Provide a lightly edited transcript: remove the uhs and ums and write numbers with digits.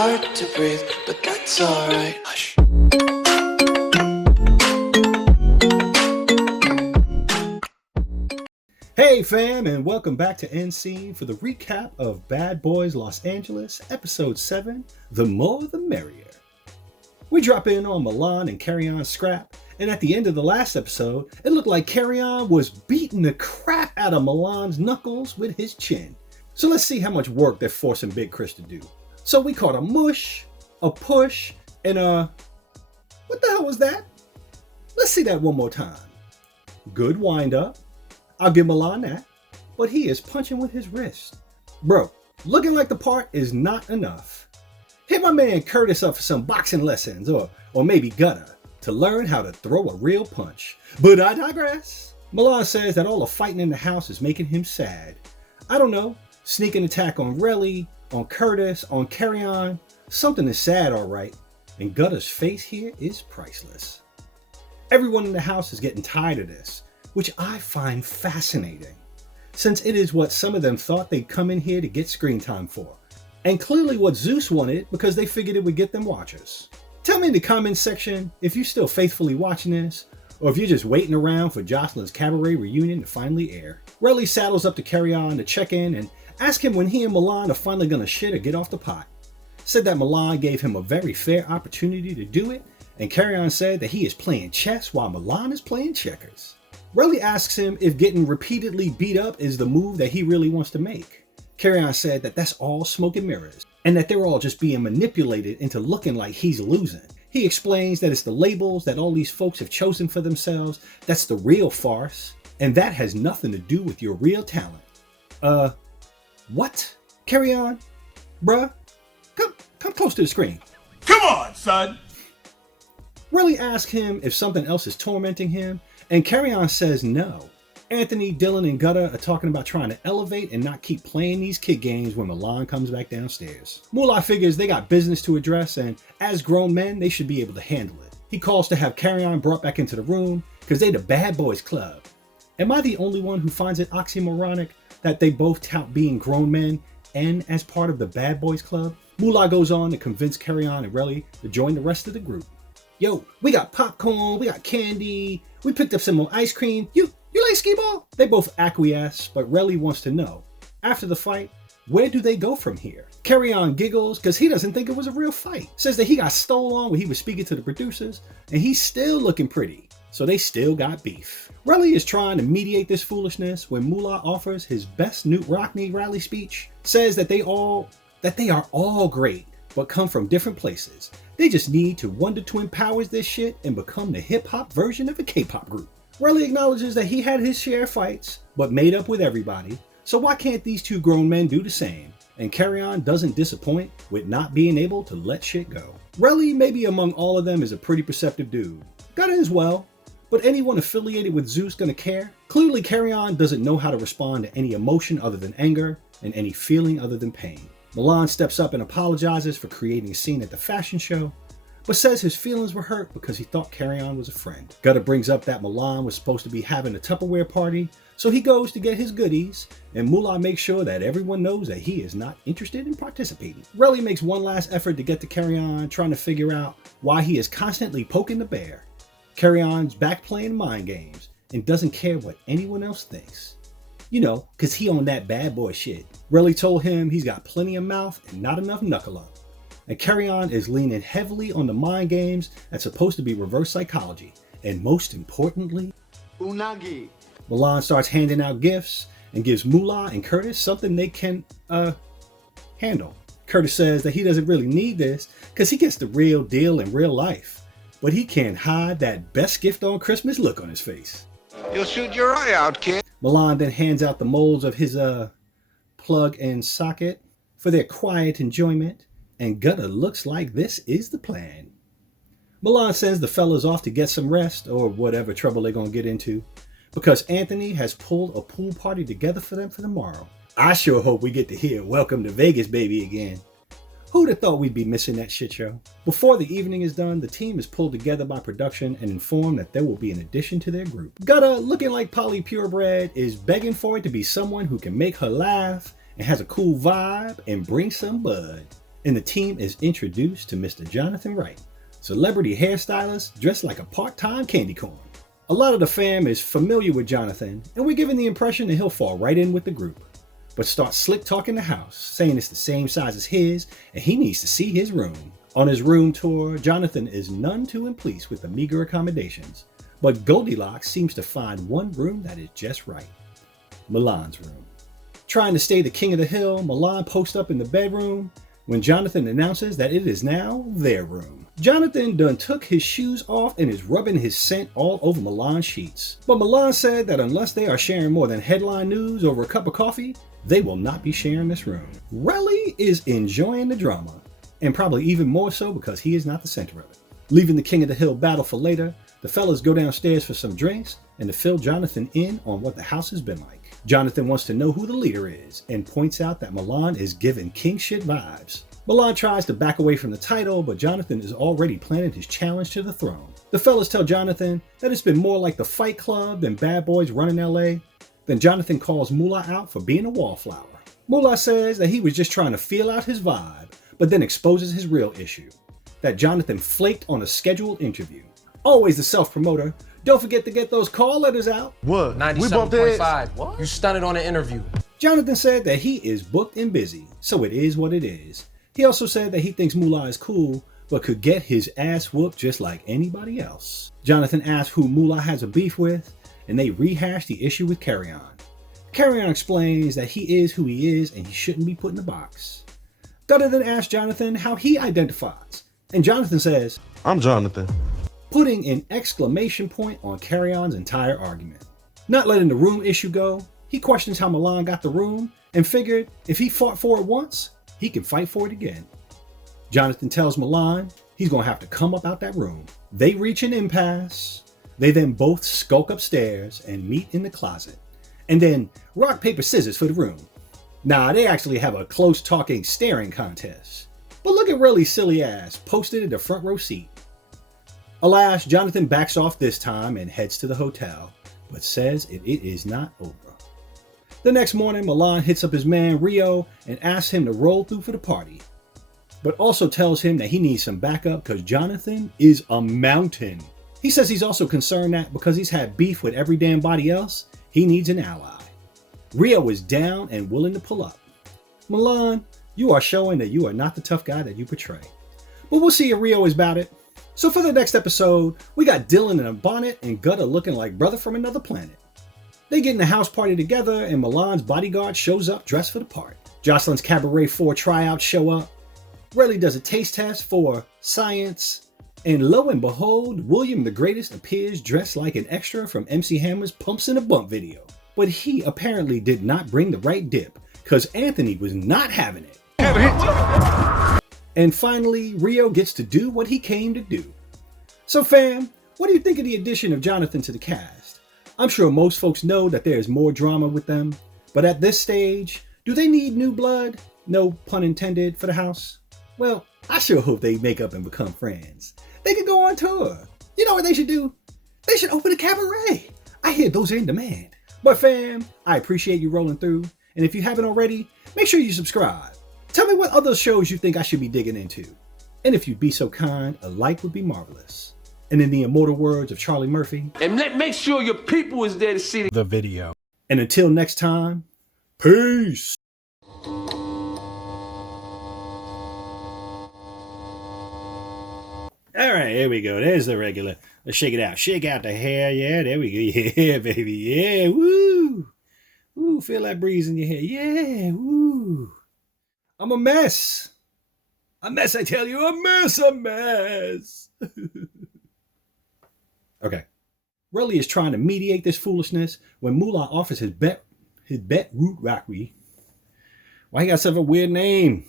hard to breathe, but that's alright. Hush. Hey fam, and welcome back to End Scene for the recap of Bad Boys Los Angeles, Episode 7, The More the Merrier. We drop in on Milan and Kerrion's scrap, and at the end of the last episode, it looked like Kerrion was beating the crap out of Milan's knuckles with his chin. So let's see how much work they're forcing Big Chris to do. So we caught a mush, a push, and what the hell was that? Let's see that one more time. Good wind up. I'll give Milan that, but he is punching with his wrist. Bro, looking like the part is not enough. Hit my man Curtis up for some boxing lessons, or maybe Gutter, to learn how to throw a real punch. But I digress. Milan says that all the fighting in the house is making him sad. I don't know, sneaking attack on Relly, on Curtis, on Kerrion. Something is sad, alright, and Gutter's face here is priceless. Everyone in the house is getting tired of this, which I find fascinating, since it is what some of them thought they'd come in here to get screen time for, and clearly what Zeus wanted because they figured it would get them watchers. Tell me in the comments section if you're still faithfully watching this, or if you're just waiting around for Jocelyn's cabaret reunion to finally air. Relly saddles up to Kerrion to check in and ask him when he and Milan are finally gonna shit or get off the pot. Said that Milan gave him a very fair opportunity to do it, and Kerrion said that he is playing chess while Milan is playing checkers. Relly asks him if getting repeatedly beat up is the move that he really wants to make. Kerrion said that that's all smoke and mirrors, and that they're all just being manipulated into looking like he's losing. He explains that it's the labels that all these folks have chosen for themselves that's the real farce, and that has nothing to do with your real talent. What? Kerrion? Bruh? Come close to the screen. Come on, son! Relly asks him if something else is tormenting him, and Kerrion says no. Anthony, Dylan, and Gutter are talking about trying to elevate and not keep playing these kid games when Milan comes back downstairs. Moolah figures they got business to address, and as grown men, they should be able to handle it. He calls to have Kerrion brought back into the room, because they the Bad Boys Club. Am I the only one who finds it oxymoronic that they both tout being grown men and as part of the Bad Boys Club? Moolah goes on to convince Kerrion and Relly to join the rest of the group. Yo, we got popcorn, we got candy, we picked up some more ice cream. You like skee ball? They both acquiesce, but Relly wants to know, after the fight, where do they go from here? Kerrion giggles because he doesn't think it was a real fight. Says that he got stole on when he was speaking to the producers, and he's still looking pretty, so they still got beef. Relly is trying to mediate this foolishness when Moolah offers his best Newt Rockney rally speech, says that they are all great, but come from different places. They just need to Wonder Twin Powers this shit and become the hip-hop version of a K-pop group. Relly acknowledges that he had his share of fights, but made up with everybody, so why can't these two grown men do the same? And Kerrion doesn't disappoint with not being able to let shit go. Relly, maybe among all of them, is a pretty perceptive dude. Got it as well, but anyone affiliated with Zeus gonna care? Clearly Kerrion doesn't know how to respond to any emotion other than anger, and any feeling other than pain. Milan steps up and apologizes for creating a scene at the fashion show, but says his feelings were hurt because he thought Kerrion was a friend. Gutter brings up that Milan was supposed to be having a Tupperware party, so he goes to get his goodies, and Moolah makes sure that everyone knows that he is not interested in participating. Relly makes one last effort to get to Kerrion, trying to figure out why he is constantly poking the bear. Kerrion's back playing mind games, and doesn't care what anyone else thinks. You know, cause he on that bad boy shit. Relly told him he's got plenty of mouth and not enough knuckle up. And Kerrion is leaning heavily on the mind games that's supposed to be reverse psychology. And most importantly, Unagi. Milan starts handing out gifts and gives Moolah and Curtis something they can, handle. Curtis says that he doesn't really need this because he gets the real deal in real life. But he can't hide that best gift on Christmas look on his face. You'll shoot your eye out, kid. Milan then hands out the molds of his, plug and socket for their quiet enjoyment. And Gutter looks like this is the plan. Milan sends the fellas off to get some rest, or whatever trouble they're gonna get into, because Anthony has pulled a pool party together for them for tomorrow. I sure hope we get to hear Welcome to Vegas, baby again. Who'd have thought we'd be missing that shit show? Before the evening is done, the team is pulled together by production and informed that there will be an addition to their group. Gutter, looking like Polly Purebred, is begging for it to be someone who can make her laugh and has a cool vibe and bring some bud. and the team is introduced to Mr. Jonathan Wright, celebrity hairstylist dressed like a part-time candy corn. A lot of the fam is familiar with Jonathan, and we're given the impression that he'll fall right in with the group, but starts slick talking the house, saying it's the same size as his and he needs to see his room. On his room tour, Jonathan is none too pleased with the meager accommodations, but Goldilocks seems to find one room that is just right. Milan's room. Trying to stay the king of the hill, Milan posts up in the bedroom when Jonathan announces that it is now their room. Jonathan done took his shoes off and is rubbing his scent all over Milan's sheets. But Milan said that unless they are sharing more than headline news over a cup of coffee, they will not be sharing this room. Relly is enjoying the drama, and probably even more so because he is not the center of it. Leaving the king of the hill battle for later, the fellas go downstairs for some drinks and to fill Jonathan in on what the house has been like. Jonathan wants to know who the leader is and points out that Milan is giving king shit vibes. Milan tries to back away from the title, but Jonathan is already planning his challenge to the throne. The fellas tell Jonathan that it's been more like the Fight Club than Bad Boys running LA. Then Jonathan calls Moolah out for being a wallflower. Moolah says that he was just trying to feel out his vibe, but then exposes his real issue, that Jonathan flaked on a scheduled interview. Always the self-promoter. Don't forget to get those call letters out. What? 97.5. What? You stunted on an interview. Jonathan said that he is booked and busy, so it is what it is. He also said that he thinks Moolah is cool, but could get his ass whooped just like anybody else. Jonathan asks who Moolah has a beef with, and they rehash the issue with Kerrion. Kerrion explains that he is who he is and he shouldn't be put in a box. Gutter then asks Jonathan how he identifies, and Jonathan says, I'm Jonathan. Putting an exclamation point on Kerrion's entire argument. Not letting the room issue go, he questions how Milan got the room and figured if he fought for it once, he can fight for it again. Jonathan tells Milan he's going to have to come up out that room. They reach an impasse. They then both skulk upstairs and meet in the closet. And then rock, paper, scissors for the room. Nah, they actually have a close talking staring contest. But look at Relly's silly ass posted in the front row seat. Alas, Jonathan backs off this time and heads to the hotel, but says it is not over. The next morning, Milan hits up his man Rio and asks him to roll through for the party, but also tells him that he needs some backup because Jonathan is a mountain. He says he's also concerned that because he's had beef with every damn body else, he needs an ally. Rio is down and willing to pull up. Milan, you are showing that you are not the tough guy that you portray. But we'll see if Rio is about it. So for the next episode, we got Dylan in a bonnet and Gutter looking like brother from another planet. They get in a house party together and Milan's bodyguard shows up dressed for the part. Jocelyn's Cabaret 4 tryouts show up. Relly does a taste test for science. And lo and behold, William the Greatest appears dressed like an extra from MC Hammer's Pumps in a Bump video. But he apparently did not bring the right dip, because Anthony was not having it. And finally, Rio gets to do what he came to do. So fam, what do you think of the addition of Jonathan to the cast? I'm sure most folks know that there is more drama with them, but at this stage, do they need new blood? No pun intended for the house? Well, I sure hope they make up and become friends. They could go on tour. You know what they should do? They should open a cabaret. I hear those are in demand. But fam, I appreciate you rolling through. And if you haven't already, make sure you subscribe. Tell me what other shows you think I should be digging into. And if you'd be so kind, a like would be marvelous. And in the immortal words of Charlie Murphy, and make sure your people is there to see The video. And until next time, peace. All right, here we go. There's the regular. Let's shake it out. Shake out the hair. Yeah, there we go. Yeah, baby. Yeah, woo. Woo, feel that breeze in your hair. Yeah, woo. I'm a mess. A mess, I tell you. A mess. Okay. Relly is trying to mediate this foolishness when Moolah offers his bet root rockery. Why he got such a weird name?